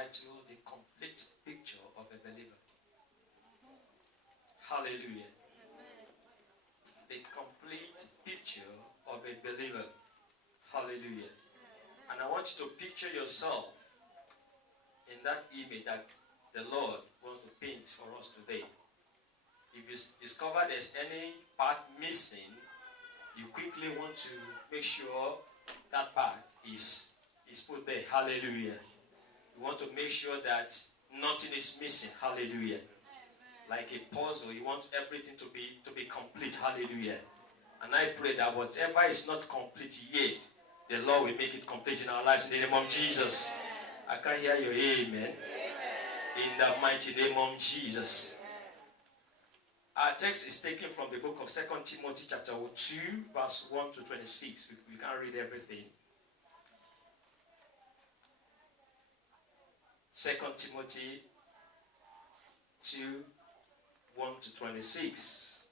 titled The Complete Picture of a Believer. Hallelujah. The complete picture of a believer. Hallelujah. And I want you to picture yourself in that image that the Lord wants to paint for us today. If you discover there's any part missing, you quickly want to make sure that part is put there. Hallelujah. You want to make sure that nothing is missing. Hallelujah. Like a puzzle, you want everything to be complete. Hallelujah. And I pray that whatever is not complete yet, the Lord will make it complete in our lives in the name of Jesus. I can hear your amen. In the mighty name of Jesus. Our text is taken from the book of 2 Timothy chapter 2, verse 1 to 26. We can't read everything. 2 Timothy 2, 1 to 26.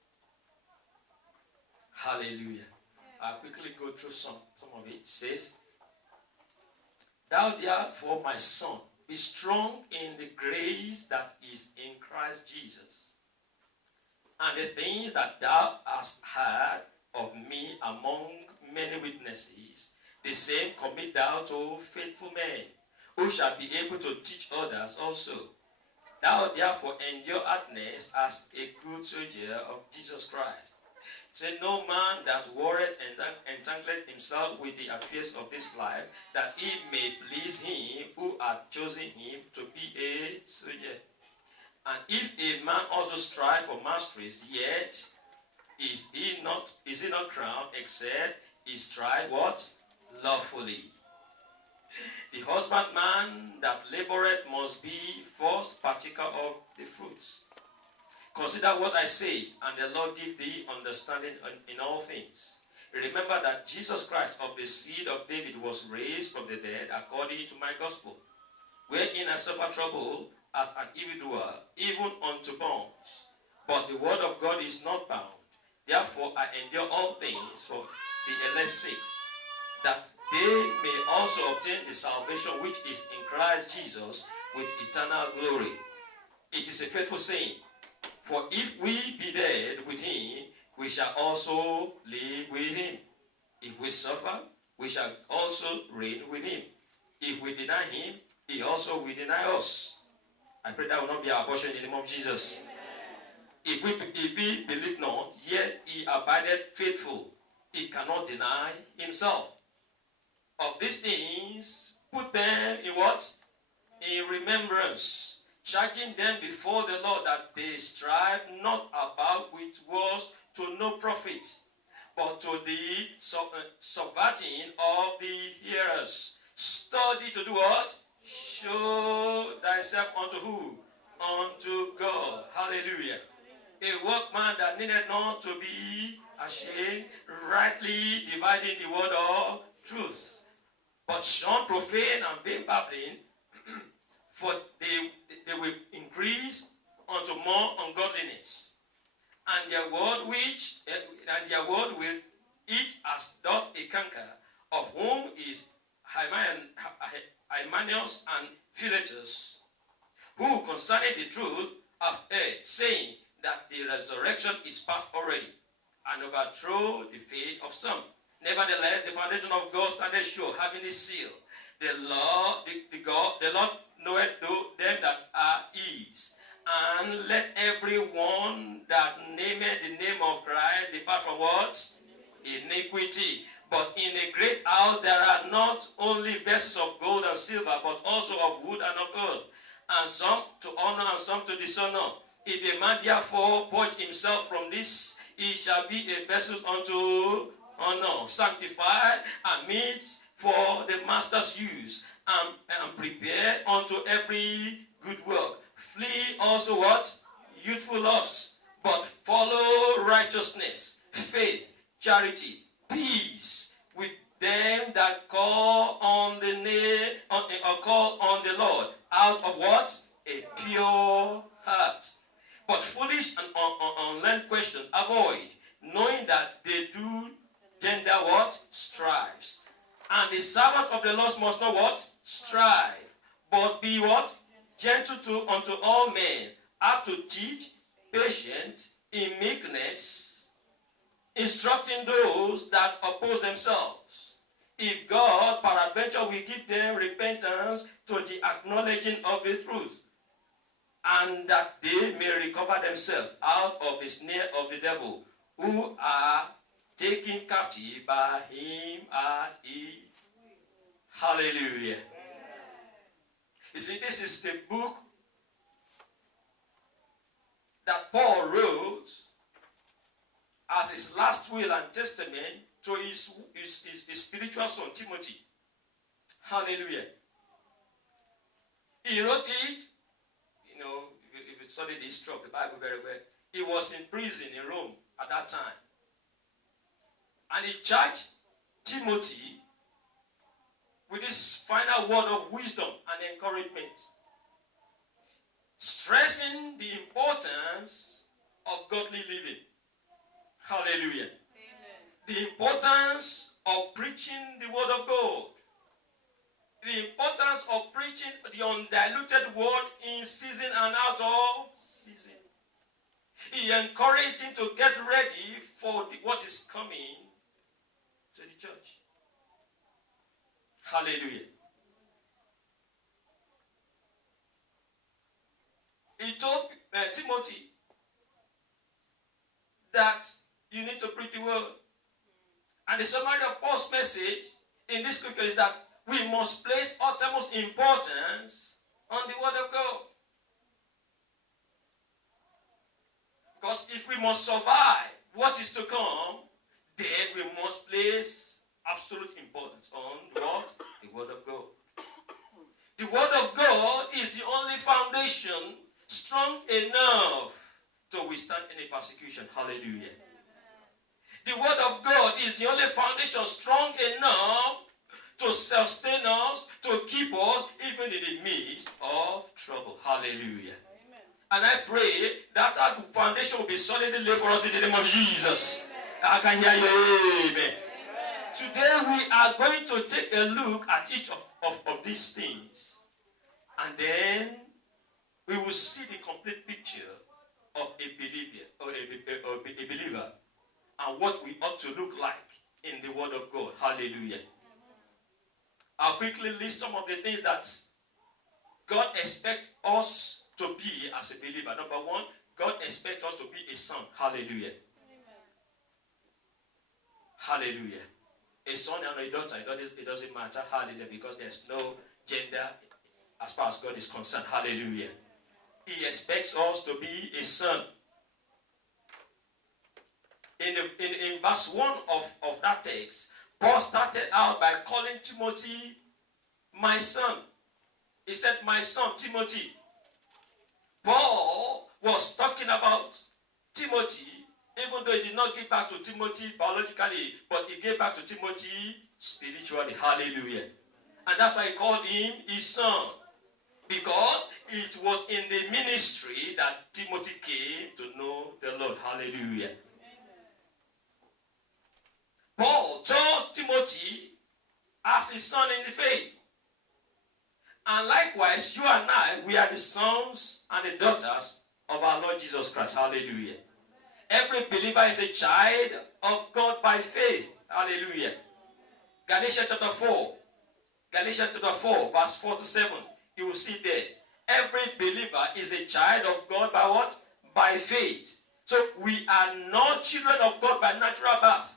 Hallelujah. I'll quickly go through some of it. It says, "Thou therefore, my son, be strong in the grace that is in Christ Jesus. And the things that thou hast heard of me among many witnesses, the same commit thou to faithful men, who shall be able to teach others also. Thou therefore endure hardness as a good soldier of Jesus Christ. Say, no man that warreth entangleth himself with the affairs of this life, that he may please him who hath chosen him to be a soldier. And if a man also strive for masteries, yet is he not crowned, except he strive what? Lawfully. The husbandman that laboureth must be first partaker of the fruits. Consider what I say, and the Lord give thee understanding in all things. Remember that Jesus Christ of the seed of David was raised from the dead according to my gospel, wherein I suffer trouble as an evildoer, even unto bonds. But the word of God is not bound. Therefore I endure all things for the elect's sake, that they may also obtain the salvation which is in Christ Jesus with eternal glory. It is a faithful saying, for if we be dead with him, we shall also live with him. If we suffer, we shall also reign with him. If we deny him, he also will deny us. I pray that will not be our portion in the name of Jesus. If we believe not, yet he abideth faithful. He cannot deny himself. Of these things, put them in what? In remembrance, charging them before the Lord that they strive not about with words to no profit, but to the subverting of the hearers. Study to do what? Show thyself unto who? Unto God. Hallelujah. A workman that needed not to be ashamed, rightly dividing the word of truth. But shun profane and vain babbling, for they will increase unto more ungodliness. And their word will eat as doth a canker, of whom is Hymenaeus and Philetus, who concerning the truth have heard, saying that the resurrection is past already, and overthrow the faith of some. Nevertheless, the foundation of God standeth sure, having this seal. The Lord knoweth them that are his. And let every one that nameth the name of Christ depart from what? Iniquity. But in a great house there are not only vessels of gold and silver, but also of wood and of earth, and some to honor and some to dishonor. If a man therefore purge himself from this, he shall be a vessel unto honor, sanctified and meet for the master's use, and prepare unto every good work. Flee also what? Youthful lusts, but follow righteousness, faith, charity, peace with them that call on the name, or call on the Lord out of what? A pure heart. But foolish and unlearned question avoid, knowing that they do gender what? Strives. And the servant of the Lord must know what? Strive. but be what? Gentle unto all men, apt to teach, patient, in meekness, instructing those that oppose themselves. If God, peradventure, will give them repentance to the acknowledging of the truth, and that they may recover themselves out of the snare of the devil, who are taken captive by him at eve. Hallelujah. You see, this is the book that Paul wrote as his last will and testament to his spiritual son, Timothy. Hallelujah. He wrote it, you know, if you study the history of the Bible very well, he was in prison in Rome at that time. And he charged Timothy with this final word of wisdom and encouragement, stressing the importance of godly living. Hallelujah. Amen. The importance of preaching the word of God. The importance of preaching the undiluted word in season and out of season. He encouraged him to get ready for what is coming to the church. Hallelujah. He told Timothy that you need to preach the word. And the summary of Paul's message in this scripture is that we must place utmost importance on the word of God. Because if we must survive what is to come, then we must place absolute importance on what? The word of God. The word of God is the only foundation strong enough to withstand any persecution. Hallelujah. The word of God is the only foundation strong enough to sustain us, to keep us even in the midst of trouble. Hallelujah. Amen. And I pray that that foundation will be solidly laid for us in the name of Jesus. Amen. I can hear you. Amen. Amen. Today we are going to take a look at each of these things. And then we will see the complete picture of a believer or a believer and what we ought to look like in the word of God. Hallelujah. I'll quickly list some of the things that God expects us to be as a believer. Number one, God expects us to be a son. Hallelujah. Amen. Hallelujah. A son and a daughter, it doesn't matter. Hallelujah. Because there's no gender as far as God is concerned. Hallelujah. He expects us to be a son. In verse 1 of that text, Paul started out by calling Timothy my son. He said, my son, Timothy. Paul was talking about Timothy, even though he did not give back to Timothy biologically, but he gave back to Timothy spiritually. Hallelujah. And that's why he called him his son. Because it was in the ministry that Timothy came to know the Lord. Hallelujah. Paul told Timothy as his son in the faith. And likewise, you and I, we are the sons and the daughters of our Lord Jesus Christ. Hallelujah. Every believer is a child of God by faith. Hallelujah. Galatians chapter 4. Galatians chapter 4, verse 4 to 7. You will see there. Every believer is a child of God by what? By faith. So we are not children of God by natural birth.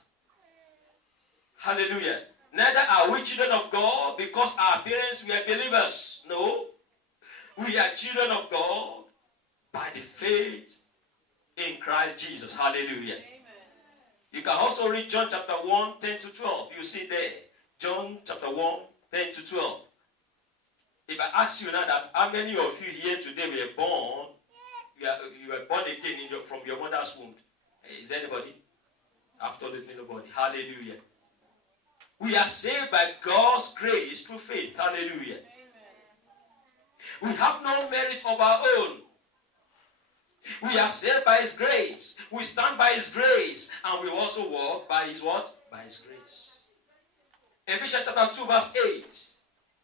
Hallelujah. Neither are we children of God because our parents were believers. No. We are children of God by the faith in Christ Jesus. Hallelujah. Amen. You can also read John chapter 1, 10 to 12. You see there. John chapter 1, 10 to 12. If I ask you now that how many of you here today were born, you were born again from your mother's womb? Is anybody? After this, nobody. Hallelujah. We are saved by God's grace through faith. Hallelujah. Amen. We have no merit of our own. We are saved by His grace. We stand by His grace. And we also walk by His what? By His grace. Ephesians chapter 2 verse 8.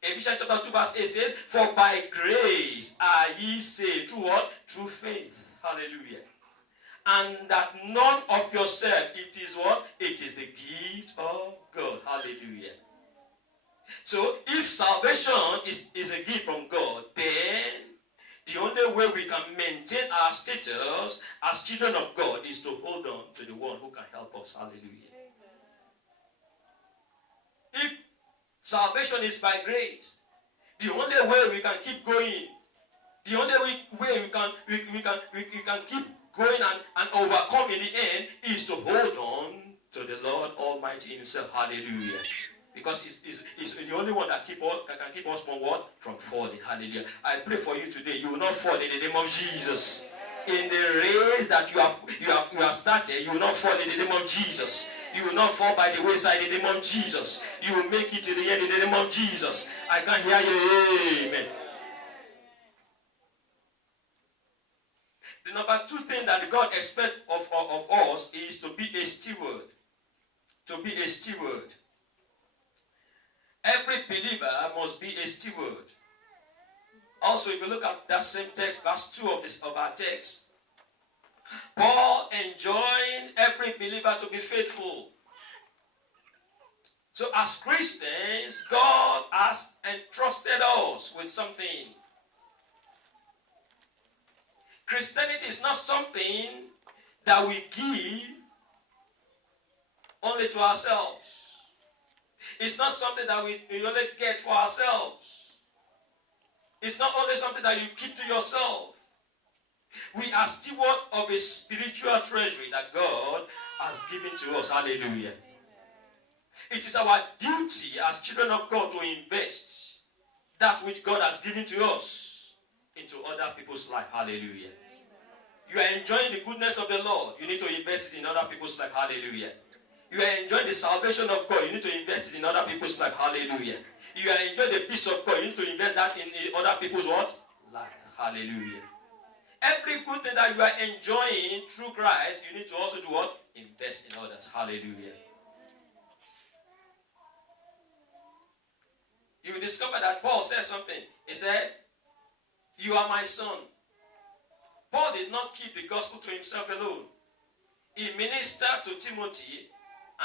Ephesians chapter 2 verse 8 says, for by grace are ye saved. Through what? Through faith. Hallelujah. And that none of yourself, it is what? It is the gift of God. Hallelujah. So if salvation is a gift from God, then the only way we can maintain our status as children of God is to hold on to the one who can help us. Hallelujah. If salvation is by grace, the only way we can keep going, the only way we can keep going and overcome in the end is to hold on to the Lord Almighty himself. Hallelujah. Because it's the only one that can keep us from what? From falling. Hallelujah. I pray for you today. You will not fall in the name of Jesus. In the race that you have started, you will not fall in the name of Jesus. You will not fall by the wayside in the name of Jesus. You will make it to the end in the name of Jesus. I can hear you. Amen. The number two thing that God expects of us is to be a steward. To be a steward. Every believer must be a steward. Also, if you look at that same text, verse 2 of our text, Paul enjoined every believer to be faithful. So as Christians, God has entrusted us with something. Christianity is not something that we give only to ourselves. It's not something that we only get for ourselves. It's not only something that you keep to yourself. We are stewards of a spiritual treasury that God has given to us. Hallelujah. It is our duty as children of God to invest that which God has given to us into other people's life. Hallelujah. You are enjoying the goodness of the Lord. You need to invest it in other people's life. Hallelujah. You are enjoying the salvation of God. You need to invest it in other people's life. Hallelujah. You are enjoying the peace of God. You need to invest that in other people's what? Life. Hallelujah. Every good thing that you are enjoying through Christ, you need to also do what? Invest in others. Hallelujah. You discover that Paul said something. He said, you are my son. Paul did not keep the gospel to himself alone. He ministered to Timothy,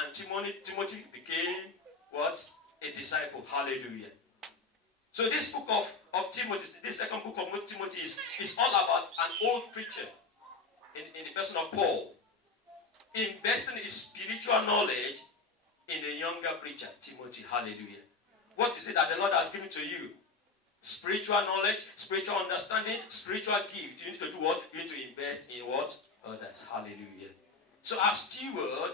and Timothy became what? A disciple. Hallelujah. So this book of Timothy, this second book of Timothy is all about an old preacher in the person of Paul, investing his spiritual knowledge in a younger preacher, Timothy. Hallelujah. What is it that the Lord has given to you? Spiritual knowledge, spiritual understanding, spiritual gift. You need to do what? You need to invest in what? Others. Hallelujah. So as steward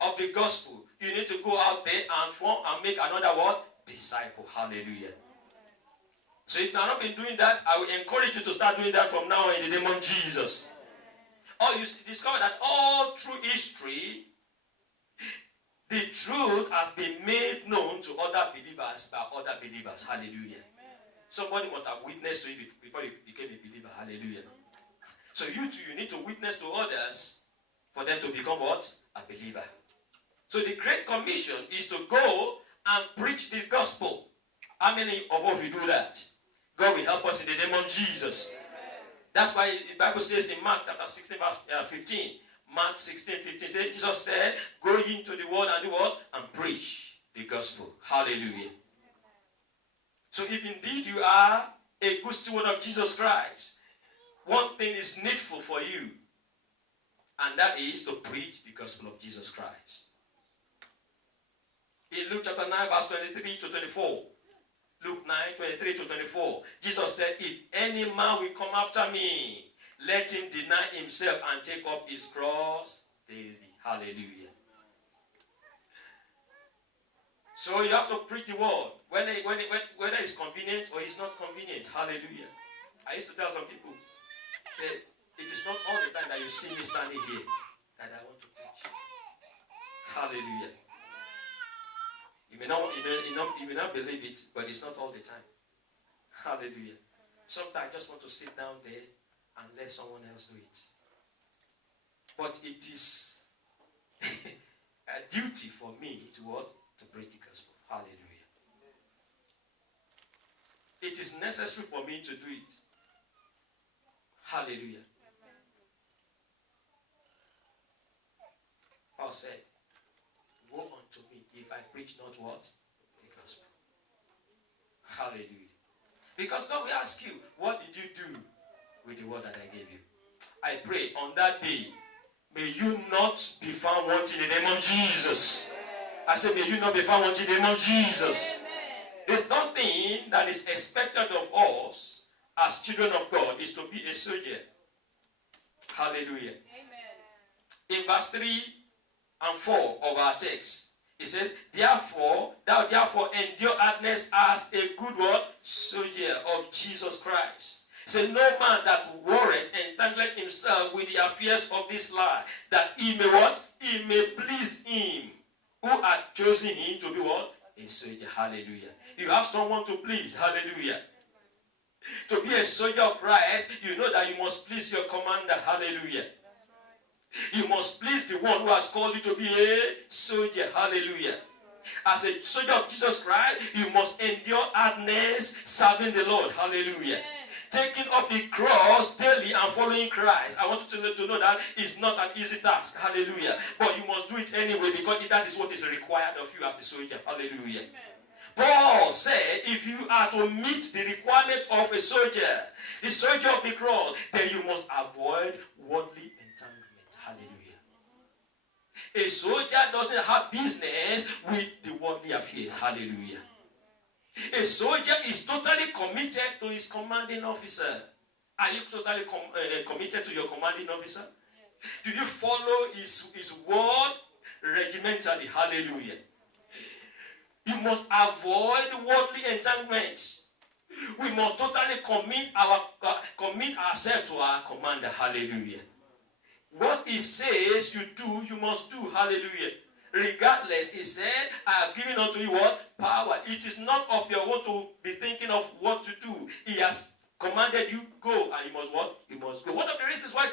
of the gospel, you need to go out there and form and make another what? Disciple. Hallelujah. So if you have not been doing that, I will encourage you to start doing that from now on in the name of Jesus. Or you discover that all through history, the truth has been made known to other believers by other believers. Hallelujah. Somebody must have witnessed to you before you became a believer. Hallelujah. So you too, you need to witness to others for them to become what? A believer. So the Great Commission is to go and preach the gospel. How many of us will do that? God will help us in the name of Jesus. That's why the Bible says in Mark chapter 16 verse 15. Mark 16:15 says, Jesus said, go into the world and do what? And preach the gospel. Hallelujah. So if indeed you are a good steward of Jesus Christ, one thing is needful for you, and that is to preach the gospel of Jesus Christ. In Luke chapter 9 verse 23 to 24, Luke 9, 23 to 24, Jesus said, if any man will come after me, let him deny himself and take up his cross daily. Hallelujah. So you have to preach the word, whether it's convenient or it's not convenient. Hallelujah. I used to tell some people, say, it is not all the time that you see me standing here that I want to preach. Hallelujah. You may not believe it, but it's not all the time. Hallelujah. Sometimes I just want to sit down there and let someone else do it. But it is a duty for me to what? To preach the gospel. Hallelujah. it is necessary for me to do it. Hallelujah. Paul said, woe unto me if I preach not what? The gospel. Hallelujah. Because God will ask you, what did you do with the word that I gave you? I pray on that day, may you not be found wanting in the name of Jesus. I said, may you not be found wanting in the name of Jesus. The third thing that is expected of us as children of God is to be a soldier. Hallelujah. Amen. In verse 3 and 4 of our text, it says, therefore, thou therefore endure hardness as a good word, soldier of Jesus Christ. Say, no man that warreth entangleth himself with the affairs of this life, that he may what? He may please him who hath chosen him to be what? A soldier. Hallelujah. You have someone to please. Hallelujah. To be a soldier of Christ, you know that you must please your commander. Hallelujah. You must please the one who has called you to be a soldier. Hallelujah. As a soldier of Jesus Christ, you must endure hardness serving the Lord. Hallelujah. Taking up the cross daily and following Christ. I want you to know that it's not an easy task. Hallelujah. But you must do it anyway because that is what is required of you as a soldier. Hallelujah. Amen. Paul said, if you are to meet the requirement of a soldier, the soldier of the cross, then you must avoid worldly entanglement. Hallelujah. A soldier doesn't have business with the worldly affairs. Hallelujah. A soldier is totally committed to his commanding officer. Are you totally committed to your commanding officer? Do you follow his word regimentally? Hallelujah. You must avoid worldly entanglements. We must totally commit ourselves to our commander. Hallelujah. What he says you do, you must do. Hallelujah. Regardless, he said, I have given unto you what? Power. It is not of your own to be thinking of what to do. He has commanded you, go, and you must what? You must go. One of the reasons why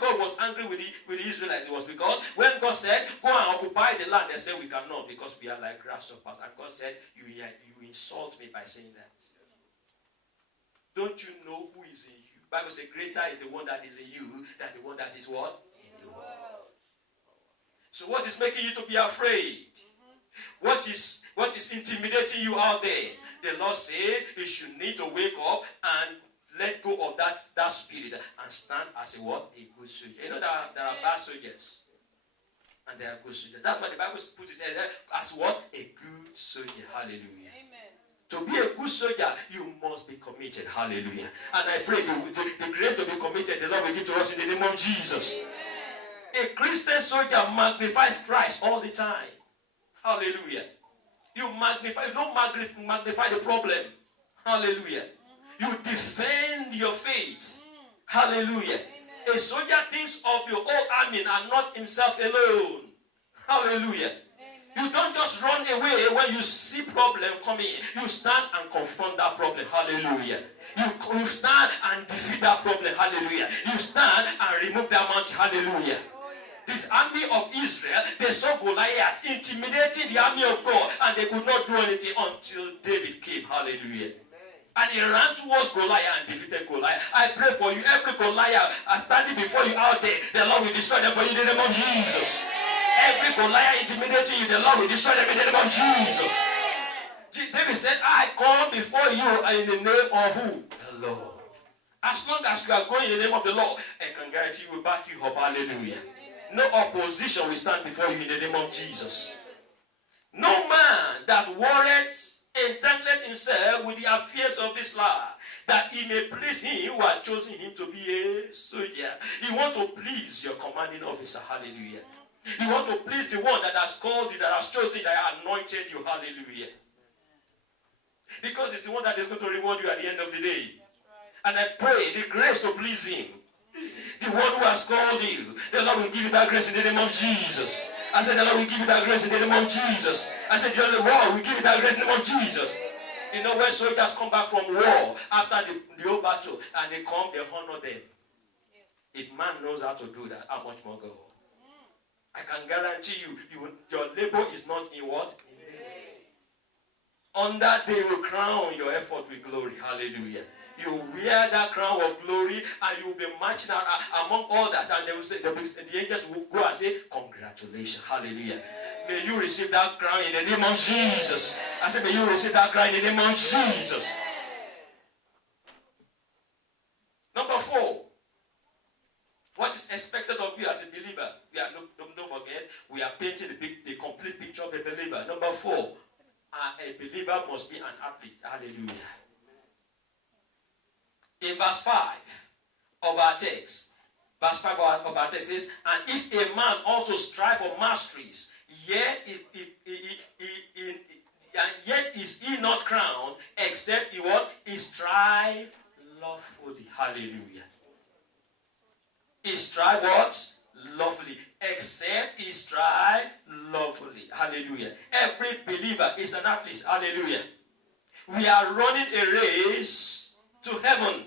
God was angry with the Israelites was because when God said, go and occupy the land, they said, we cannot because we are like grasshoppers. And God said, you insult me by saying that. Don't you know who is in you? The Bible says, greater is the one that is in you than the one that is what? In the world. So what is making you to be afraid? What is intimidating you out there? The Lord said you should need to wake up and let go of that spirit and stand as a what? A good soldier. You know that there are bad soldiers and there are good soldiers. That's why the Bible puts it as what? A good soldier. Hallelujah. Amen. To be a good soldier, you must be committed. Hallelujah. And I pray the grace to be committed, the Lord will give to us in the name of Jesus. Amen. A Christian soldier magnifies Christ all the time. Hallelujah. You magnify, you don't magnify the problem. Hallelujah. You defend your faith. Hallelujah. Amen. A soldier thinks of your whole army and not himself alone. Hallelujah. Amen. You don't just run away when you see problem coming. You stand and confront that problem. Hallelujah. You stand and defeat that problem. Hallelujah. You stand and remove that mountain. Hallelujah. This army of Israel, they saw Goliath intimidating the army of God, and they could not do anything until David came. Hallelujah. And he ran towards Goliath and defeated Goliath. I pray for you, every Goliath standing before you out there, the Lord will destroy them for you in the name of Jesus. Every Goliath intimidating you, the Lord will destroy them in the name of Jesus. David said, I come before you in the name of who? The Lord. As long as you are going in the name of the Lord, I can guarantee you will back you up. Hallelujah. No opposition will stand before you in the name of Jesus. No man that warrants entangled himself with the affairs of this life, that he may please him who has chosen him to be a soldier. You want to please your commanding officer. Hallelujah. You want to please the one that has called you, that has chosen you, that has anointed you. Hallelujah. Because it's the one that is going to reward you at the end of the day. And I pray the grace to please him. The one who has called you, the Lord will give you that grace in the name of Jesus. I said the Lord will give you that grace in the name of Jesus. I said the Lord will give you that grace in the name of Jesus. You know, when soldiers come back from war after the old battle and they come, they honor them. If man knows how to do that, how much more God? I can guarantee you, your labor is not in what? In vain. On that day, will crown your effort with glory. Hallelujah. You wear that crown of glory and you will be marching out among all that, and they will say, the angels will go and say, congratulations. Hallelujah. May you receive that crown in the name of Jesus. I said, may you receive that crown in the name of Jesus. Number 4. What is expected of you as a believer? Don't forget, we are painting the complete picture of a believer. Number 4, a believer must be an athlete. Hallelujah. In verse 5 of our text, verse 5 of our text says, and if a man also strive for masteries, yet is he not crowned, except he strive lawfully. Hallelujah. He strive what? Lawfully. Except he strive lawfully. Hallelujah. Every believer is an athlete. Hallelujah. We are running a race to heaven.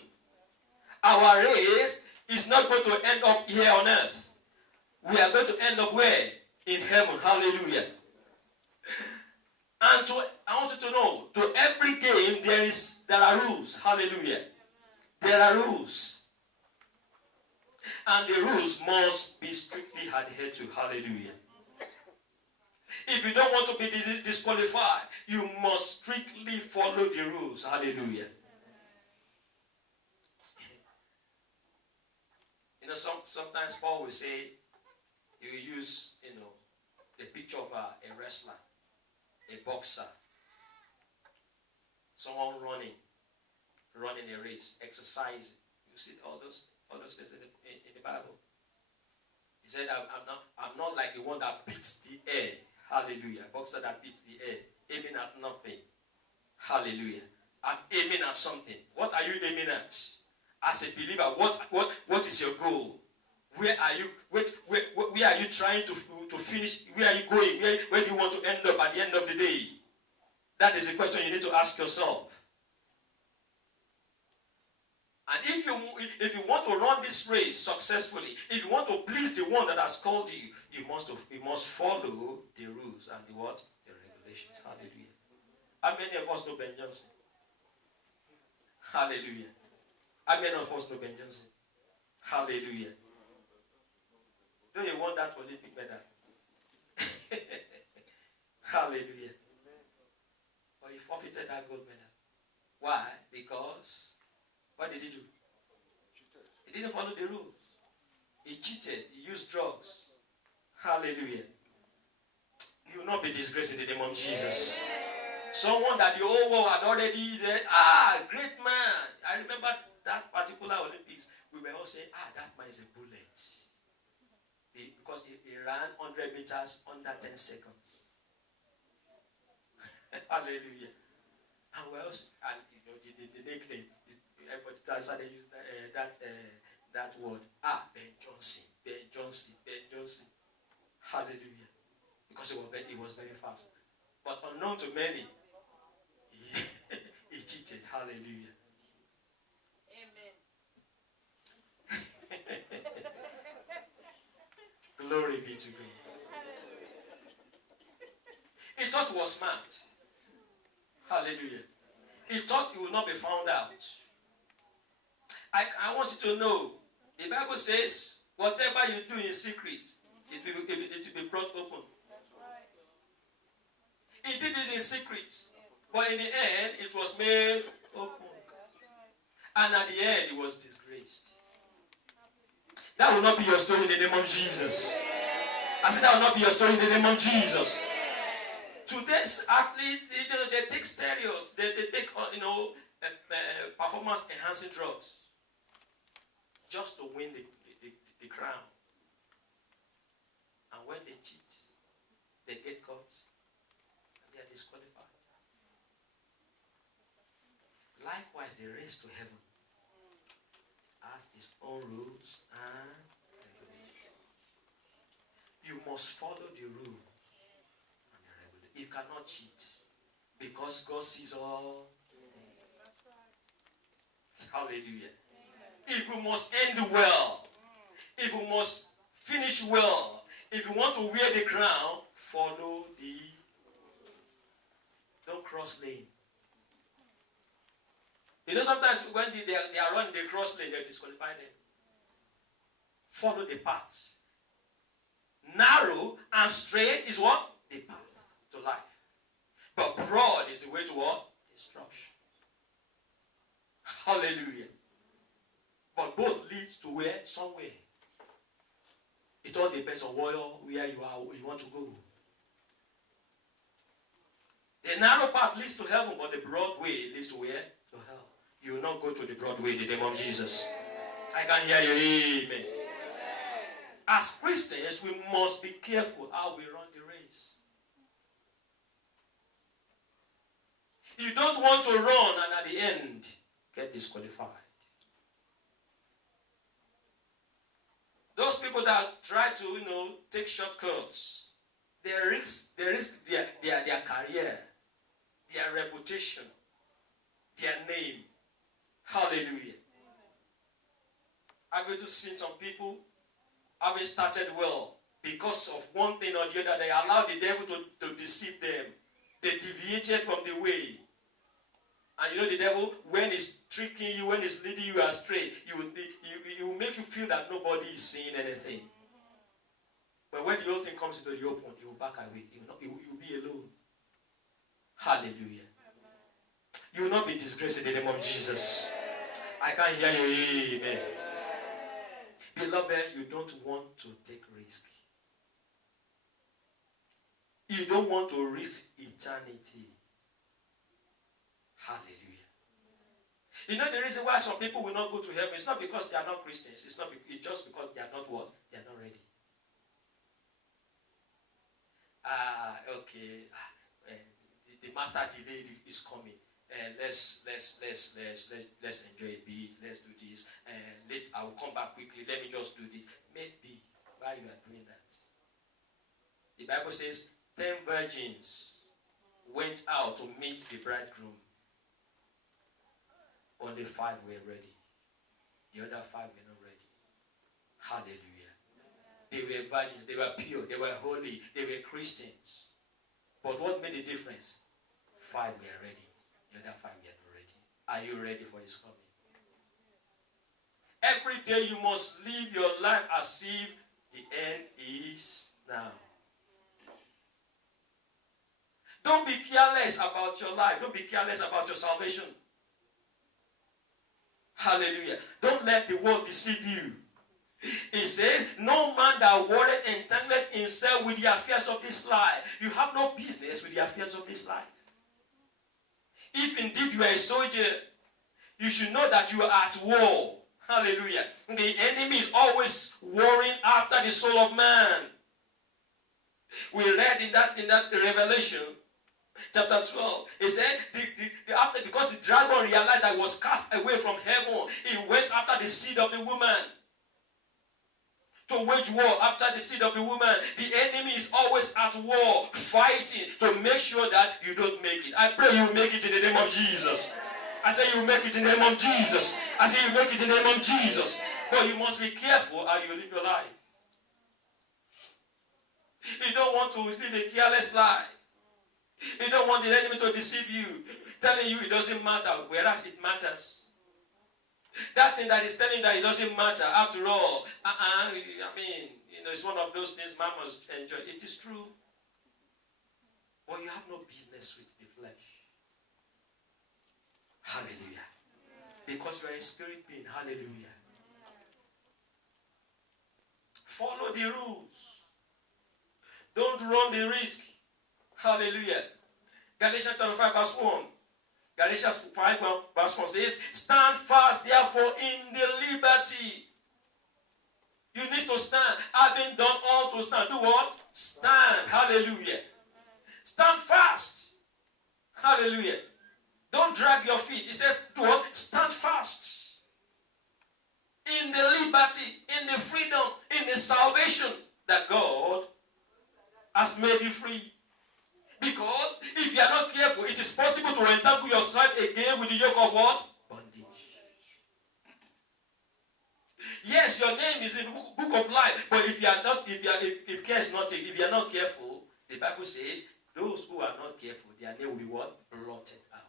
Our race is not going to end up here on earth. We are going to end up where? In heaven. Hallelujah. And I want you to know, to every game there are rules. Hallelujah. There are rules. And the rules must be strictly adhered to. Hallelujah. If you don't want to be disqualified, you must strictly follow the rules. Hallelujah. You know, sometimes Paul will say, he will use, the picture of a wrestler, a boxer, someone running a race, exercising. You see all those things in the Bible. He said, I'm not like the one that beats the air. Hallelujah. A boxer that beats the air, aiming at nothing. Hallelujah. I'm aiming at something. What are you aiming at? As a believer, what is your goal? Where are you? Where are you trying to finish? Where are you going? Where do you want to end up at the end of the day? That is the question you need to ask yourself. And if you want to run this race successfully, if you want to please the one that has called you, you must follow the rules and the regulations. Hallelujah. How many of us know Ben Johnson? Hallelujah. How many of us know Ben Johnson? Hallelujah. Do you want that Olympic medal? Hallelujah. But he forfeited that gold medal. Why? Because what did he do? He didn't follow the rules. He cheated. He used drugs. Hallelujah. You will not be disgraced in the name of Jesus. Someone that the whole world had already said, great man. I remember that particular Olympics. We were all saying, that man is a bullet. Because he ran 100 meters under 10 seconds. Hallelujah. And we also, the nickname, everybody started using that word. Ben Johnson, Ben Johnson, Ben Johnson. Hallelujah. Because it was very fast. But unknown to many, he cheated. Hallelujah. Amen. Glory be to God. He thought he was smart. Hallelujah. He thought he would not be found out. I want you to know, the Bible says, whatever you do in secret, it will be brought open. He did this in secret, but in the end, it was made open. And at the end, he was disgraced. That will not be your story in the name of Jesus. I said that will not be your story in the name of Jesus. Today's athletes, they take steroids, they take performance enhancing drugs just to win the crown. And when they cheat, they get caught and they are disqualified. Likewise, the race to heaven has its own rules and regulations. You must follow the rules and the regulations. You cannot cheat because God sees all things. Hallelujah. If you must end well, if you must finish well, if you want to wear the crown, follow the. Don't cross lane. You know, sometimes when they are running the cross lane, they disqualify them. Follow the path. Narrow and straight is what? The path to life. But broad is the way to what? Destruction. Hallelujah. But both leads to where? Somewhere. It all depends on where you are, where you want to go. The narrow path leads to heaven, but the broad way leads to where? To hell. You will not go to the broad way in the name of Jesus. I can hear you. Amen. As Christians, we must be careful how we run the race. You don't want to run and at the end get disqualified. Those people that try to, take shortcuts, they risk their career, their reputation, their name. Hallelujah. I've just seen some people having started well because of one thing or the other. They allowed the devil to deceive them. They deviated from the way. And the devil, when he's tricking you, when he's leading you astray, he will make you feel that nobody is saying anything. But when the whole thing comes into the open, he will back away. You will be alone. Hallelujah. You will not be disgraced in the name of Jesus. I can't hear you. Amen. Beloved, you don't want to take risk. You don't want to risk eternity. Hallelujah. The reason why some people will not go to heaven is not because they are not Christians. It's just because they are not what? They are not ready. Okay. The master delayed is coming. And let's enjoy a bit. Let's do this. And I will come back quickly. Let me just do this. Maybe while you are doing that, the Bible says 10 virgins went out to meet the bridegroom. Only 5 were ready. The other 5 were not ready. Hallelujah. They were virgins. They were pure. They were holy. They were Christians. But what made the difference? 5 were ready. The other 5 were not ready. Are you ready for his coming? Every day you must live your life as if the end is now. Don't be careless about your life. Don't be careless about your salvation. Hallelujah. Don't let the world deceive you. It says, no man that worrieth entangleth himself with the affairs of this life. You have no business with the affairs of this life. If indeed you are a soldier, you should know that you are at war. Hallelujah. The enemy is always warring after the soul of man. We read in that Revelation chapter 12, it said, because the dragon realized that he was cast away from heaven, he went after the seed of the woman. To wage war after the seed of the woman. The enemy is always at war, fighting to make sure that you don't make it. I pray you make it in the name of Jesus. I say you make it in the name of Jesus. I say you make it in the name of Jesus. But you must be careful how you live your life. You don't want to live a careless life. You don't want the enemy to deceive you, telling you it doesn't matter, whereas it matters. That thing that is telling that it doesn't matter, after all, it's one of those things man must enjoy. It is true. But you have no business with the flesh. Hallelujah. Because you are a spirit being. Hallelujah. Follow the rules. Don't run the risk. Hallelujah. Galatians 5 verse 1. Galatians 5 verse 1 says, stand fast therefore in the liberty. You need to stand. Having done all to stand. Do what? Stand. Hallelujah. Stand fast. Hallelujah. Don't drag your feet. It says, do what? Stand fast. In the liberty, in the freedom, in the salvation that God has made you free. Because if you are not careful, it is possible to entangle yourself again with the yoke of what? Bondage. Yes, your name is in the book of life, but if you are not, if care is not taken, if you are not careful, the Bible says those who are not careful, their name will be what? Blotted out.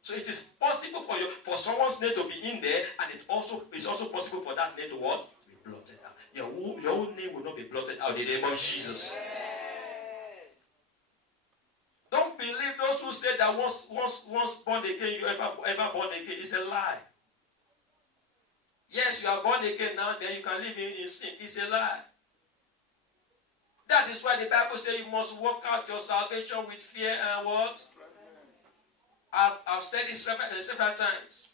So it is possible for someone's name to be in there, and it's also possible for that name to what? To be blotted out. Your own name will not be blotted out in the name of Jesus. Don't believe those who say that once born again, you ever born again. It's a lie. Yes, you are born again now, then you can live in sin. It's a lie. That is why the Bible says you must work out your salvation with fear and what? I've said this several times.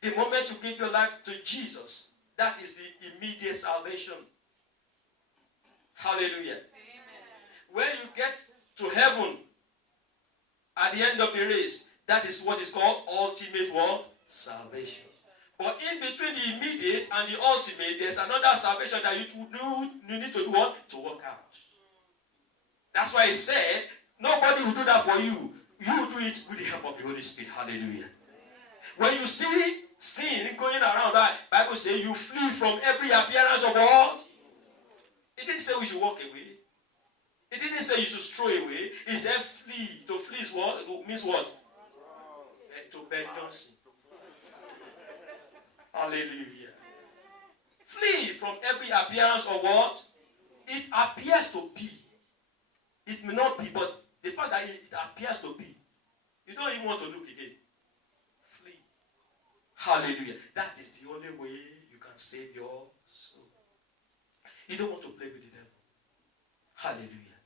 The moment you give your life to Jesus, that is the immediate salvation. Hallelujah. Amen. When you get to heaven, at the end of the race, that is what is called ultimate what? Salvation. But in between the immediate and the ultimate, there's another salvation that you need to do what? To work out. That's why he said, nobody will do that for you. You do it with the help of the Holy Spirit. Hallelujah. When you see sin going around, the Bible says you flee from every appearance of what? It didn't say we should walk away. It didn't say you should stray away. It said flee. To flee is what? It means what? To Ben Johnson. Hallelujah. Flee from every appearance of what? It appears to be. It may not be, but the fact that it appears to be, you don't even want to look again. Flee. Hallelujah. That is the only way you can save your soul. You don't want to play with the devil. Hallelujah.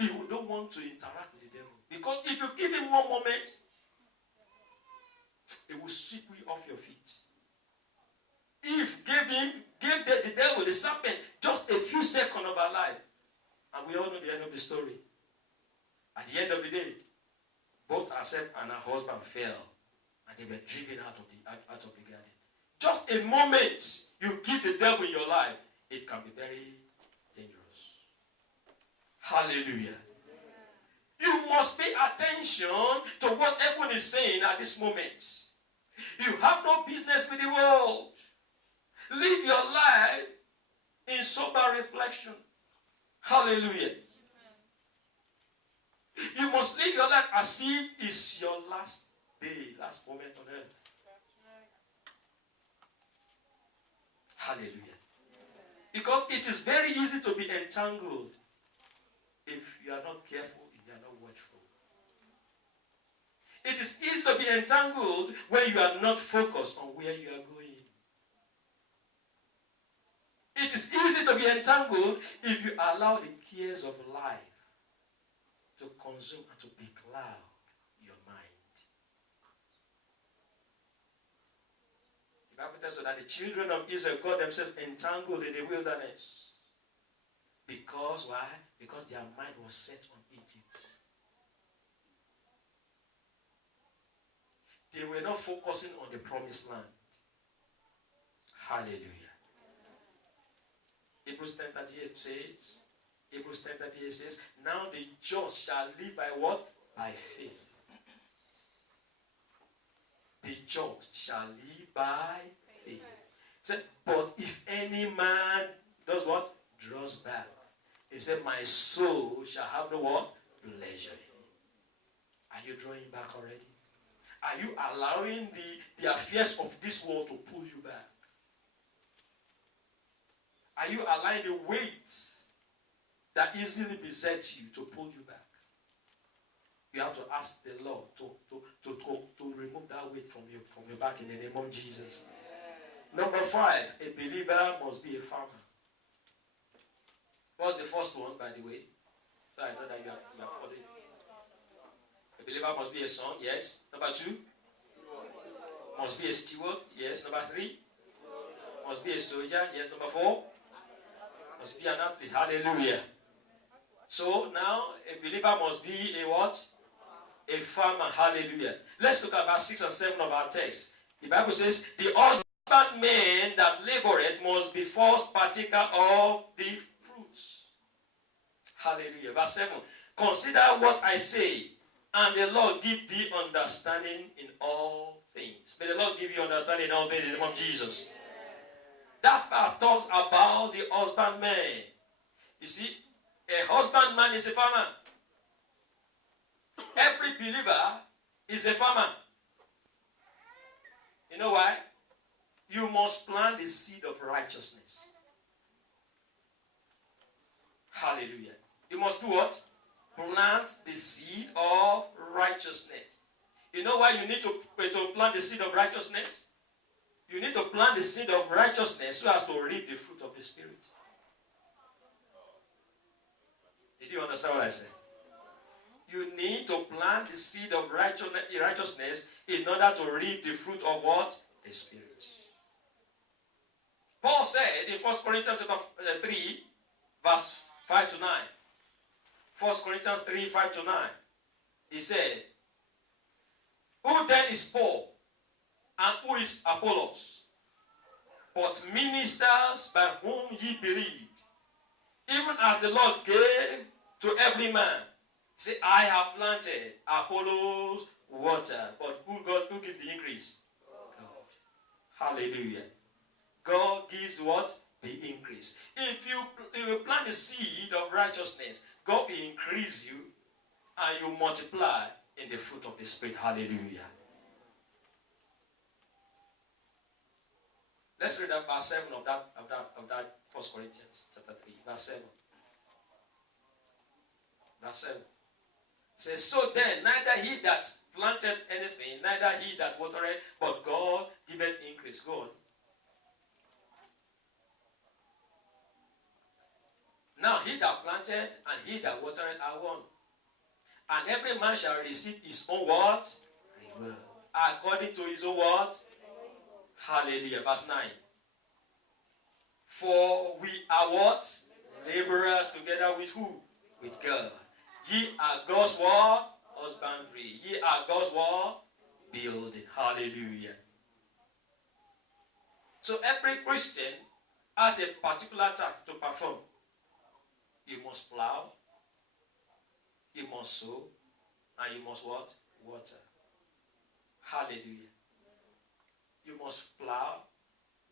You don't want to interact with the devil. Because if you give him one moment, it will sweep you off your feet. If gave the devil, the serpent, just a few seconds of our life, and we all know the end of the story. At the end of the day, both herself and her husband fell, and they were driven out of the garden. Just a moment you give the devil in your life, it can be very dangerous. Hallelujah. You must pay attention to what everyone is saying at this moment. You have no business with the world. Live your life in sober reflection. Hallelujah. You must live your life as if it's your last day, last moment on earth. Hallelujah. Because it is very easy to be entangled if you are not careful, if you are not watchful. It is easy to be entangled when you are not focused on where you are going. It is easy to be entangled if you allow the cares of life to consume and to becloud your mind. The Bible tells us that the children of Israel got themselves entangled in the wilderness. Because why? Because their mind was set on Egypt. They were not focusing on the promised land. Hallelujah. Hebrews 10:38 says, now the just shall live by what? By faith. The just shall live by faith. Said, but if any man does what? Draws back. He said, my soul shall have no what? Pleasure in it. Are you drawing back already? Are you allowing the affairs of this world to pull you back? Are you allowing the weight that easily besets you to pull you back? You have to ask the Lord to remove that weight from your back in the name of Jesus. Number 5, a believer must be a farmer. What's the first one, by the way? So I know that you are following. A believer must be a son, yes. Number 2, must be a steward, yes. Number 3, must be a soldier, yes. Number 4, must be an athlete. Hallelujah. So now a believer must be a what? A farmer. Hallelujah. Let's look at verse 6 and 7 of our text. The Bible says, the husbandman that laboreth must be first partaker of the fruits. Hallelujah. Verse 7. Consider what I say, and the Lord give thee understanding in all things. May the Lord give you understanding in all things in the name of Jesus. That verse talks about the husbandman. You see, A husbandman is a farmer. Every believer is a farmer. You know why? You must plant the seed of righteousness. Hallelujah. You must do what? Plant the seed of righteousness. You know why you need to plant the seed of righteousness? You need to plant the seed of righteousness so as to reap the fruit of the Spirit. Did you understand what I said? You need to plant the seed of righteousness in order to reap the fruit of what? The Spirit. Paul said in 1 Corinthians 3, verse 5 to 9. 1 Corinthians 3, 5 to 9. He said, who then is Paul? And who is Apollos? But ministers by whom ye believed, even as the Lord gave to every man. Say, I have planted, Apollos water, but who gives the increase? God. Hallelujah. God gives what? The increase. If you plant the seed of righteousness, God will increase you and you multiply in the fruit of the Spirit. Hallelujah. Let's read that verse 7 of that 1 Corinthians chapter 3. Verse 7. Verse 7. It says, so then, neither he that planted anything, neither he that watered, but God giveth increase. Go on. Now he that planted and he that watered are one. And every man shall receive his own what? Reward. According to his own what? Hallelujah. Verse 9. For we are what? Laborers together with who? With God. Ye are God's what? Husbandry. Ye are God's what? Building. Hallelujah. So every Christian has a particular task to perform. You must plow, you must sow, and you must what? Water. Hallelujah. You must plow,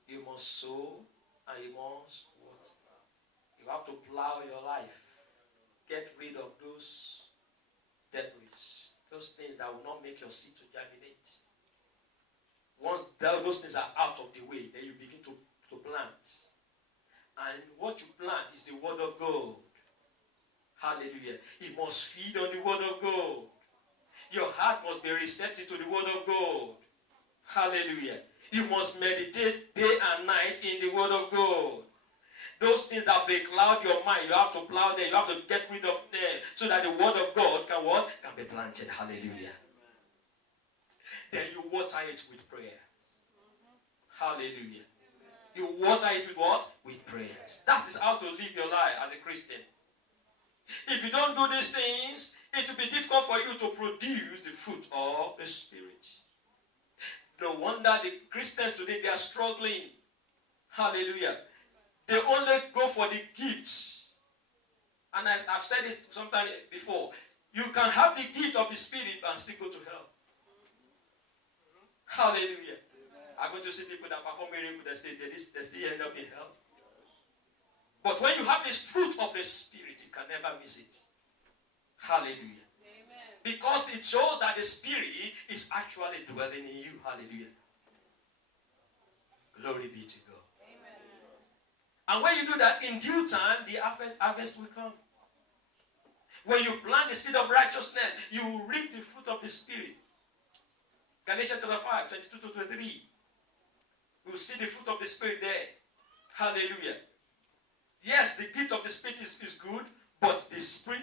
you must sow, and you must water. You have to plow your life. Get rid of those debris, those things that will not make your seed to germinate. Once those things are out of the way, then you begin to plant. And what you plant is the word of God. Hallelujah. You must feed on the word of God. Your heart must be receptive to the word of God. Hallelujah. You must meditate day and night in the word of God. Those things that may cloud your mind, you have to plow them. You have to get rid of them so that the word of God can what? Can be planted. Hallelujah. Then you water it with prayer. Hallelujah. You water it with what? With prayers. That is how to live your life as a Christian. If you don't do these things, it will be difficult for you to produce the fruit of the Spirit. No wonder the Christians today, they are struggling. Hallelujah. They only go for the gifts. And I've said it sometime before. You can have the gift of the Spirit and still go to hell. Hallelujah. I'm going to see people that perform miracles, they still end up in hell. But when you have this fruit of the Spirit, you can never miss it. Hallelujah. Amen. Because it shows that the Spirit is actually dwelling in you. Hallelujah. Glory be to God. Amen. And when you do that, in due time, the harvest will come. When you plant the seed of righteousness, you will reap the fruit of the Spirit. Galatians chapter 5, 22 to 23. We'll see the fruit of the Spirit there. Hallelujah. Yes, the gift of the Spirit is good, but the Spirit,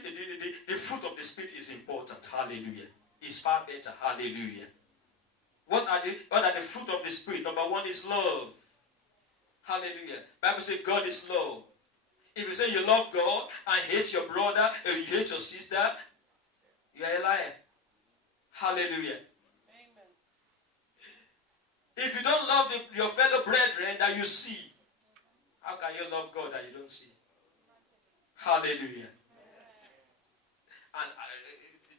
the fruit of the Spirit is important. Hallelujah. It's far better. Hallelujah. What are the fruit of the Spirit? Number one is love. Hallelujah. Bible says God is love. If you say you love God and hate your brother or you hate your sister, you are a liar. Hallelujah. Amen. If you don't love your fellow brethren that you see, how can you love God that you don't see? Hallelujah. And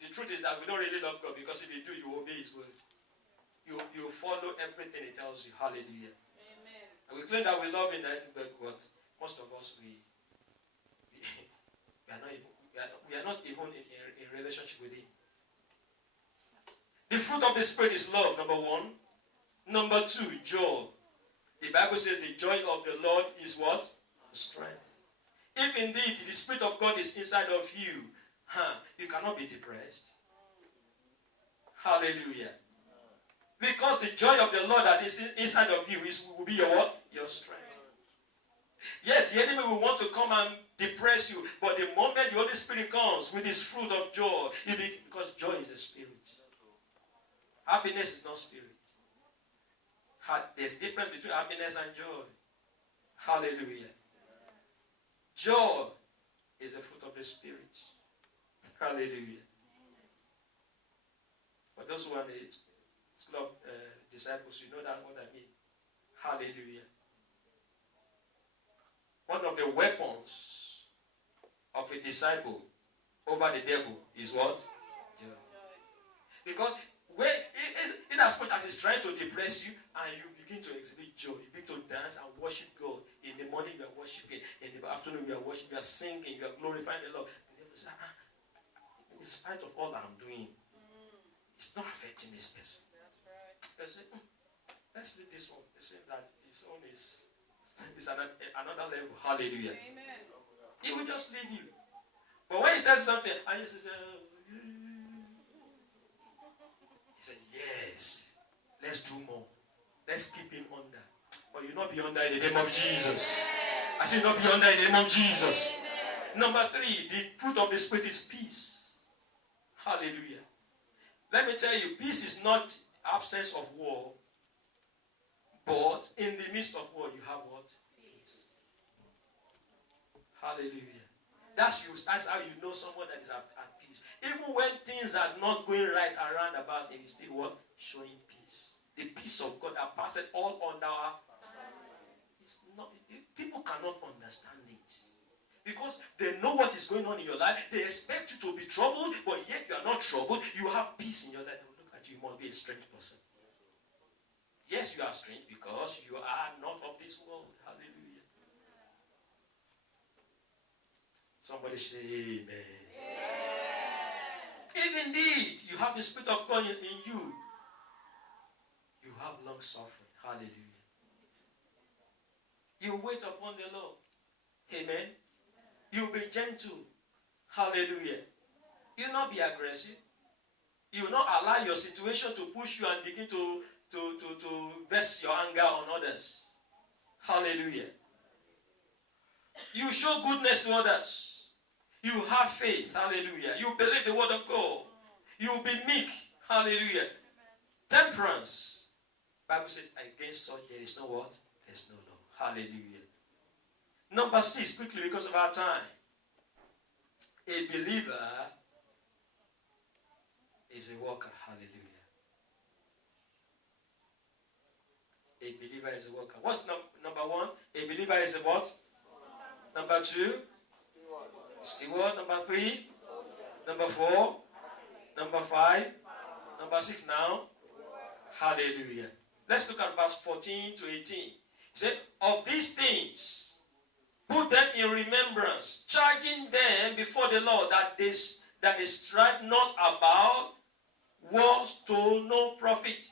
the truth is that we don't really love God because if you do, you obey His word. You follow everything He tells you. Hallelujah. Amen. And we claim that we love Him, but most of us, we we are not even in relationship with Him. The fruit of the Spirit is love, number one. Number two, joy. The Bible says the joy of the Lord is what? Strength. If indeed the Spirit of God is inside of you, you cannot be depressed. Hallelujah. Because the joy of the Lord that is inside of you will be your what? Your strength. Yes, the enemy will want to come and depress you, but the moment the Holy Spirit comes with his fruit of joy, because joy is a spirit. Happiness is not spirit. There's difference between happiness and joy. Hallelujah. Joy is the fruit of the Spirit. Hallelujah. For those who are in the school of disciples, you know that what I mean. Hallelujah. One of the weapons of a disciple over the devil is what? Joy. Because in as much as it's trying to depress you, and you begin to exhibit joy, you begin to dance and worship God. In the morning you are worshiping, in the afternoon you are worshiping, you are singing, you are glorifying the Lord. The devil says, in spite of all I'm doing, it's not affecting this person. That's right. They say, let's leave this one. They say that his own is another level. Hallelujah. Amen. He will just leave you. But when he tells something, and you say, he said, yes, let's do more. Let's keep him under. But you not be under in the name of Jesus. I say not be under in the name of Jesus. Number three, the fruit of the Spirit is peace. Hallelujah. Let me tell you, peace is not absence of war. But in the midst of war, you have what? Peace. Hallelujah. That's how you know someone that is at peace. Even when things are not going right around about him, he's still what? Showing peace. The peace of God that passes all under our it's not, people cannot understand it. Because they know what is going on in your life. They expect you to be troubled, but yet you are not troubled. You have peace in your life. Look at you, you must be a strange person. Yes, you are strange because you are not of this world. Hallelujah. Somebody say amen. If indeed you have the Spirit of God in you, you have long suffering. Hallelujah. You wait upon the Lord. Amen. You will be gentle. Hallelujah. You will not be aggressive. You will not allow your situation to push you and begin to vest your anger on others. Hallelujah. You show goodness to others. You have faith. Hallelujah. You believe the word of God. You will be meek. Hallelujah. Temperance. Bible says against such there is no what? There is no law. Hallelujah. Number 6, quickly because of our time. A believer is a worker. Hallelujah. A believer is a worker. What's number 1? A believer is a what? Number 2? Steward. Number 3? Number 4? Number 5? Number 6 now? Hallelujah. Let's look at verse 14 to 18. He said, of these things, put them in remembrance, charging them before the Lord that they strive not about words to no profit,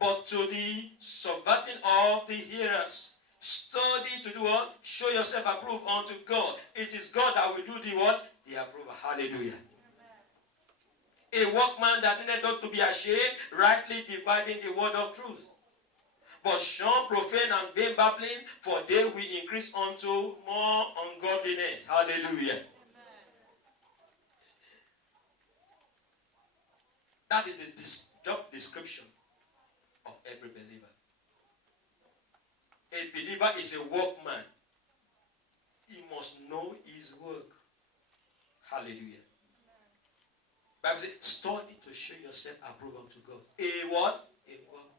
but to the subverting of the hearers. Study to do what? Show yourself approved unto God. It is God that will do the what? The approval. Hallelujah. A workman that needed not to be ashamed, rightly dividing the word of truth. But shun profane and vain babbling, for they will increase unto more ungodliness. Hallelujah. That is the job description of every believer. A believer is a workman. He must know his work. Hallelujah. Bible says, study to show yourself approved unto God. A what? A workman.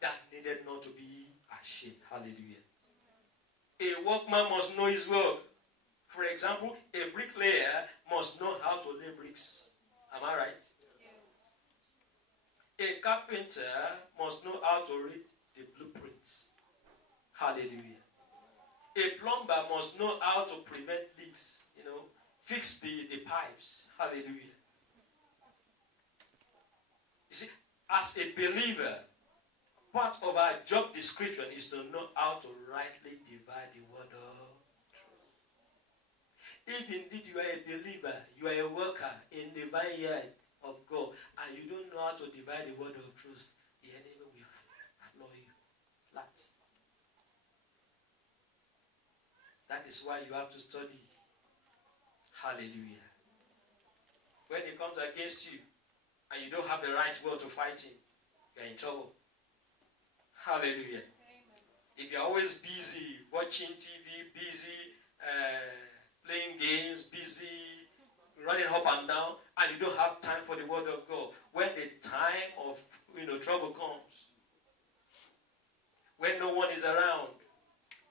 That needed not to be ashamed. Hallelujah. A workman must know his work. For example, a bricklayer must know how to lay bricks. Am I right? A carpenter must know how to read the blueprints. Hallelujah. A plumber must know how to prevent leaks, fix the pipes. Hallelujah. You see, as a believer, part of our job description is to know how to rightly divide the word of truth. If indeed you are a believer, you are a worker in the vineyard of God, and you don't know how to divide the word of truth, the enemy will floor you flat. That is why you have to study. Hallelujah. When he comes against you, and you don't have the right word to fight him, you're in trouble. Hallelujah. Amen. If you're always busy watching TV, busy playing games, busy running up and down, and you don't have time for the word of God, when the time of trouble comes, when no one is around,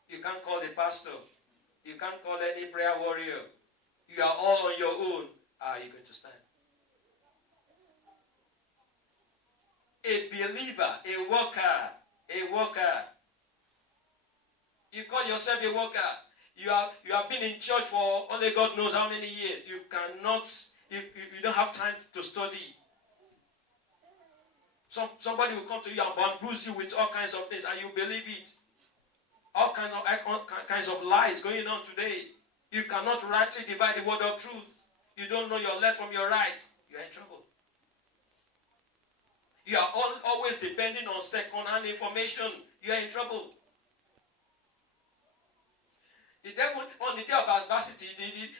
you can't call the pastor, you can't call any prayer warrior, you are all on your own, how are you going to stand? A believer, a worker. You call yourself a worker. You have been in church for only God knows how many years. You don't have time to study. Somebody will come to you and bamboozle you with all kinds of things, and you believe it. All kinds of lies going on today. You cannot rightly divide the word of truth. You don't know your left from your right. You are in trouble. You are always depending on second-hand information. You are in trouble. The devil, on the day of adversity,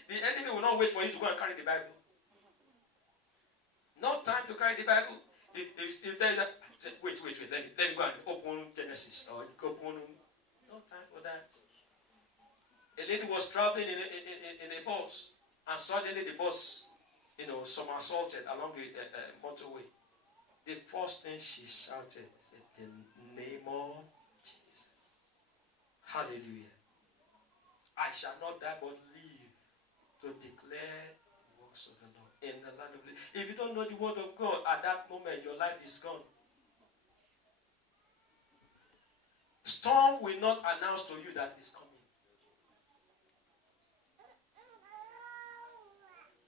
the enemy will not wait for you to go and carry the Bible. No time to carry the Bible. He tells you, wait, let me go and open Genesis or open. No time for that. A lady was traveling in a bus, and suddenly the bus, somersaulted along the motorway. The first thing she shouted, said, "The name of Jesus. Hallelujah. I shall not die but live to declare the works of the Lord in the land of the living." If you don't know the word of God, at that moment, your life is gone. Storm will not announce to you that it's coming.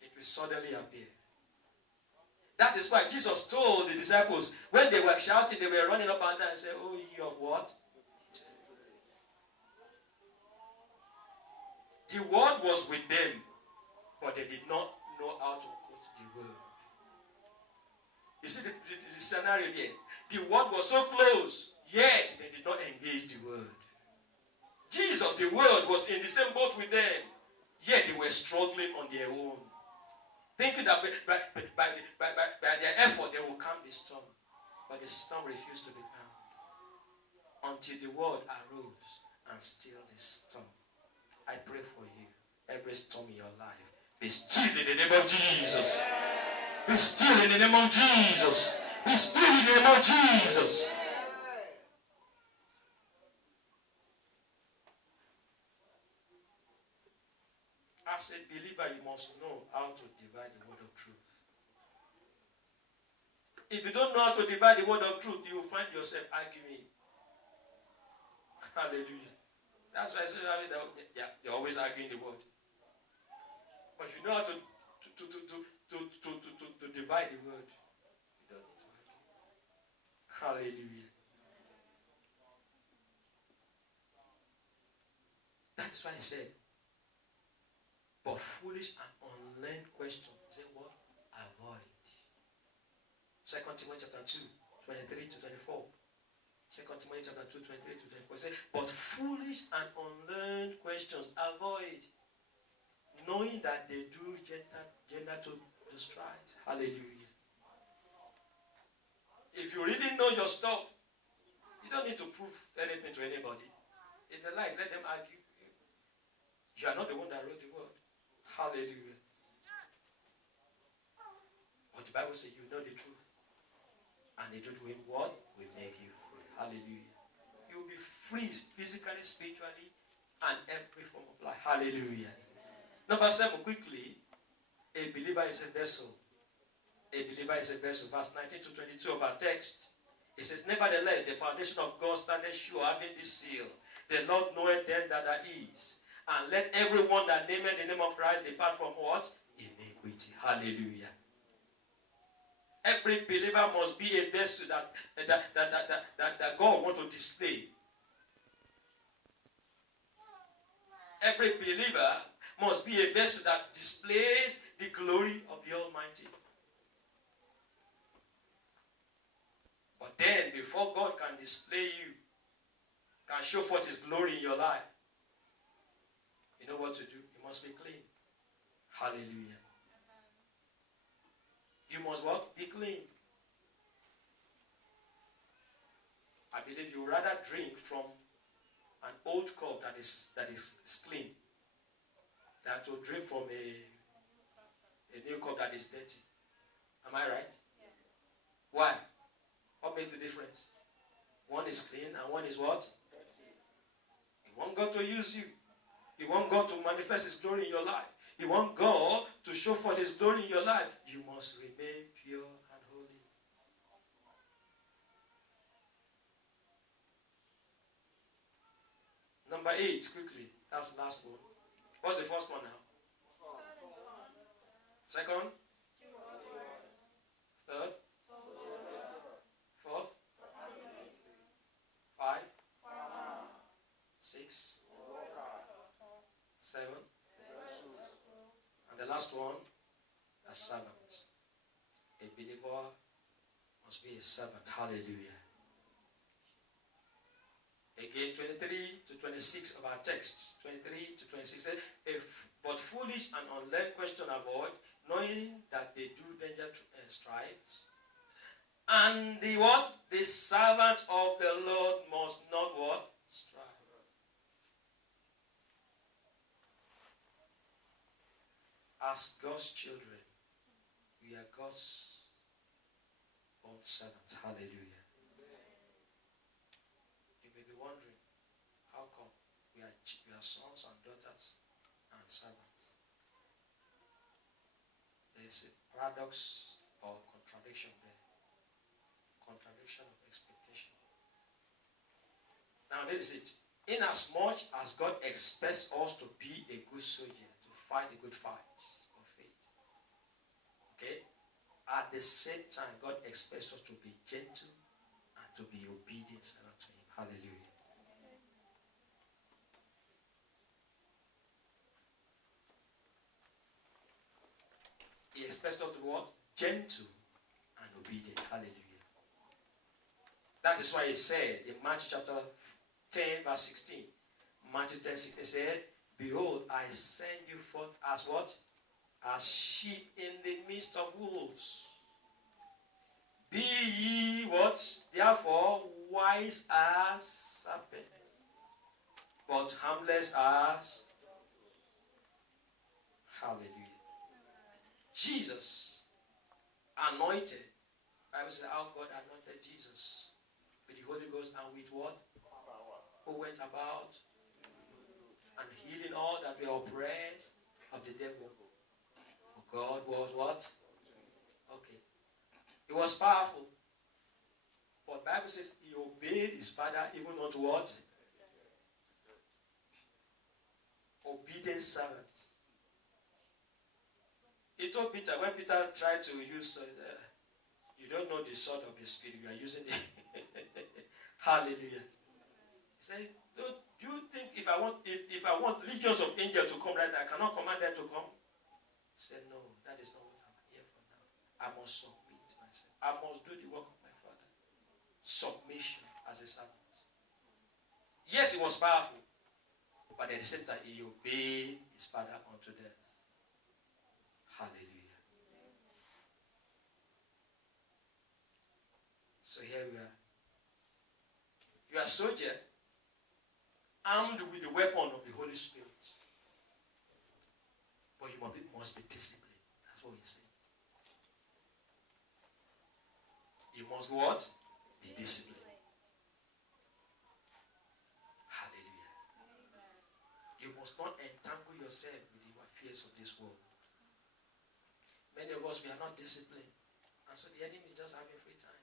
It will suddenly appear. That is why Jesus told the disciples, when they were shouting, they were running up and down and said, "Oh, ye of what?" The word was with them, but they did not know how to quote the word. You see the scenario there. The word was so close, yet they did not engage the word. Jesus, the word, was in the same boat with them, yet they were struggling on their own, thinking that by their effort they will calm the storm. But the storm refused to be calmed until the word arose and stilled the storm. I pray for you, every storm in your life, be still in the name of Jesus. Be still in the name of Jesus. Be still in the name of Jesus. As a believer, you must know how to divide the word of truth. If you don't know how to divide the word of truth, you will find yourself arguing. Hallelujah. That's why I say you're always arguing the word. But if you know how to divide the word, you don't need to argue. Hallelujah. That's why I said, but foolish and unlearned questions, say what? Avoid. 2 Timothy chapter 2, 23 to 24. 2 Timothy chapter 2, 23 to 24. It says, but foolish and unlearned questions avoid, knowing that they do gender to strife. Hallelujah. If you really know your stuff, you don't need to prove anything to anybody. If they like, let them argue. You are not the one that wrote the word. Hallelujah. But the Bible says you know the truth. And the truth will what? Will make you free. Hallelujah. You'll be free physically, spiritually, and every form of life. Hallelujah. Number 7, quickly. A believer is a vessel. A believer is a vessel. Verse 19 to 22 of our text. It says, nevertheless, the foundation of God standeth sure, having this seal. The Lord knoweth them that are his. And let everyone that nameth the name of Christ depart from what? Iniquity. Hallelujah. Every believer must be a vessel that God wants to display. Every believer must be a vessel that displays the glory of the Almighty. But then, before God can display you, can show forth his glory in your life, you know what to do? You must be clean. Hallelujah. You must what? Be clean. I believe you would rather drink from an old cup that is clean than to drink from a new cup that is dirty. Am I right? Yeah. Why? What makes the difference? One is clean and one is what? Dirty. You want God to use you. You want God to manifest his glory in your life. You want God to show forth his glory in your life. You must remain pure and holy. Number 8, quickly. That's the last one. What's the first one now? Second? Third? Fourth? 5? 6? 7? And the last one, a servant. A believer must be a servant. Hallelujah. Again, 23 to 26 of our texts. 23 to 26 says, but foolish and unlearned question avoid, knowing that they do danger strives. And the what? The servant of the Lord must not what? Strive. As God's children, we are God's own servants. Hallelujah. You may be wondering, how come we are sons and daughters and servants? There is a paradox or contradiction there. Contradiction of expectation. Now this is it. Inasmuch as God expects us to be a good soldier, to fight the good fight of faith. Okay? At the same time, God expects us to be gentle and to be obedient unto him. Hallelujah. He expects us to be what? Gentle and obedient. Hallelujah. That is why he said in Matthew chapter 10 verse 16. Matthew 10, 16 said, behold, I send you forth as what? As sheep in the midst of wolves. Be ye what? Therefore, wise as serpents, but harmless as. Hallelujah. Jesus anointed. Bible says how God anointed Jesus with the Holy Ghost and with what? Who went about and healing all that were oppressed of the devil. For God was what? Okay. It was powerful. But the Bible says he obeyed his father even unto what? Obedient servant. He told Peter, when Peter tried to use, you don't know the sword of the Spirit, you are using it. Hallelujah. He said, do you think if I want legions of angels to come right now, I cannot command them to come? He said, no, that is not what I'm here for now. I must submit myself. I must do the work of my Father. Submission as a servant. Yes, it was powerful, but at the same time, he obeyed his Father unto death. Hallelujah. So here we are. You are a soldier armed with the weapon of the Holy Spirit. But you must be disciplined. That's what we say. You must what? Be disciplined. Hallelujah. You must not entangle yourself with the affairs of this world. Many of us, we are not disciplined. And so the enemy is just having free time.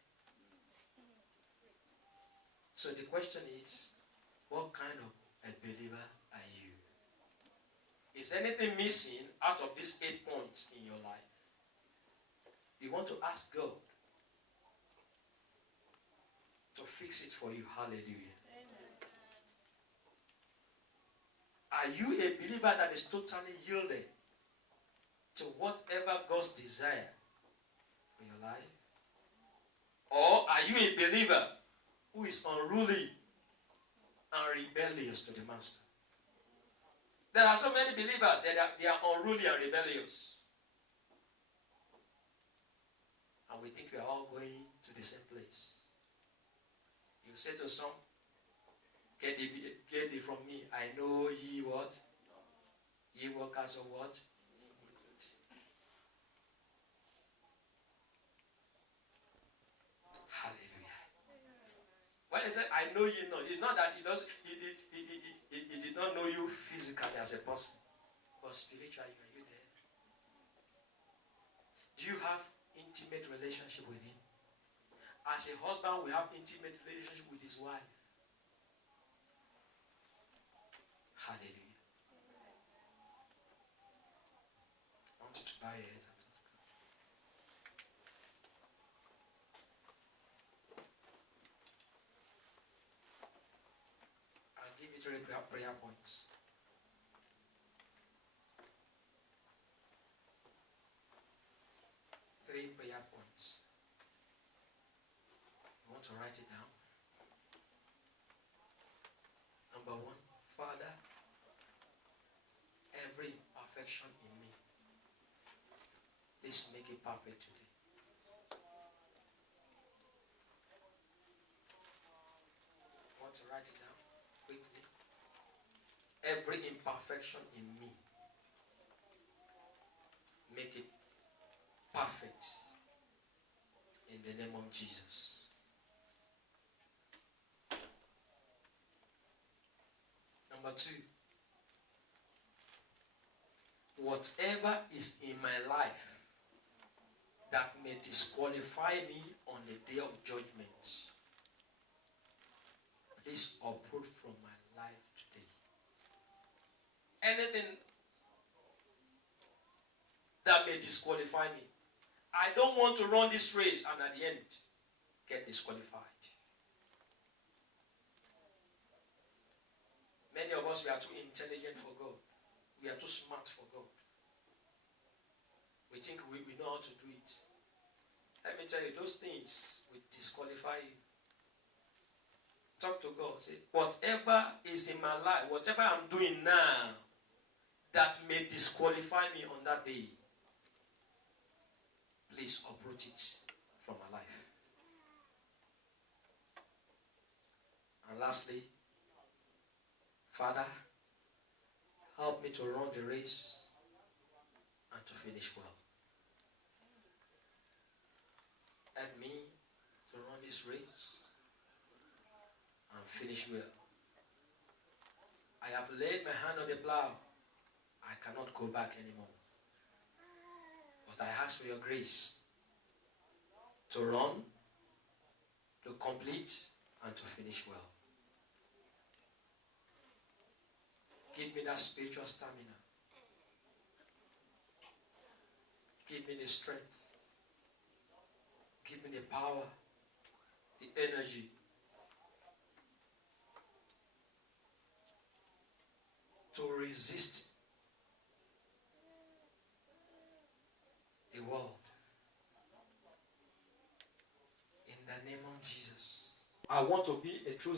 So the question is, What kind of a believer are you? Is anything missing out of these 8 points in your life? You want to ask God to fix it for you. Hallelujah. Amen. Are you a believer that is totally yielded to whatever God's desire for your life? Or are you a believer who is unruly and rebellious to the master? There are so many believers that they are unruly and rebellious. And we think we are all going to the same place. You say to some, get thee from me. I know ye what? Ye workers of what? Hallelujah. When he said, I know you not, it's not that he did not know you physically as a person, but spiritually, are you there? Do you have intimate relationship with him? As a husband, we have intimate relationship with his wife. Hallelujah. I want you to bow your heads. I'll give you 3 prayer points. 3 prayer points. You want to write it down? Number 1, Father, every imperfection in me, please make it perfect today. You want to write it down quickly? Every imperfection in me, make it perfect in the name of Jesus. Number 2, whatever is in my life that may disqualify me on the day of judgment, please uproot from my life today. Anything that may disqualify me. I don't want to run this race and at the end get disqualified. Many of us, we are too intelligent for God. We are too smart for God. We think we know how to do it. Let me tell you, those things will disqualify you. Talk to God. Say, whatever is in my life, whatever I'm doing now that may disqualify me on that day, please uproot it from my life. And lastly, Father, help me to run the race and to finish well. Help me to run this race and finish well. I have laid my hand on the plow. I cannot go back anymore. But I ask for your grace to run, to complete, and to finish well. Give me that spiritual stamina. Give me the strength. Give me the power, the energy to resist the world. In the name of Jesus. I want to be a true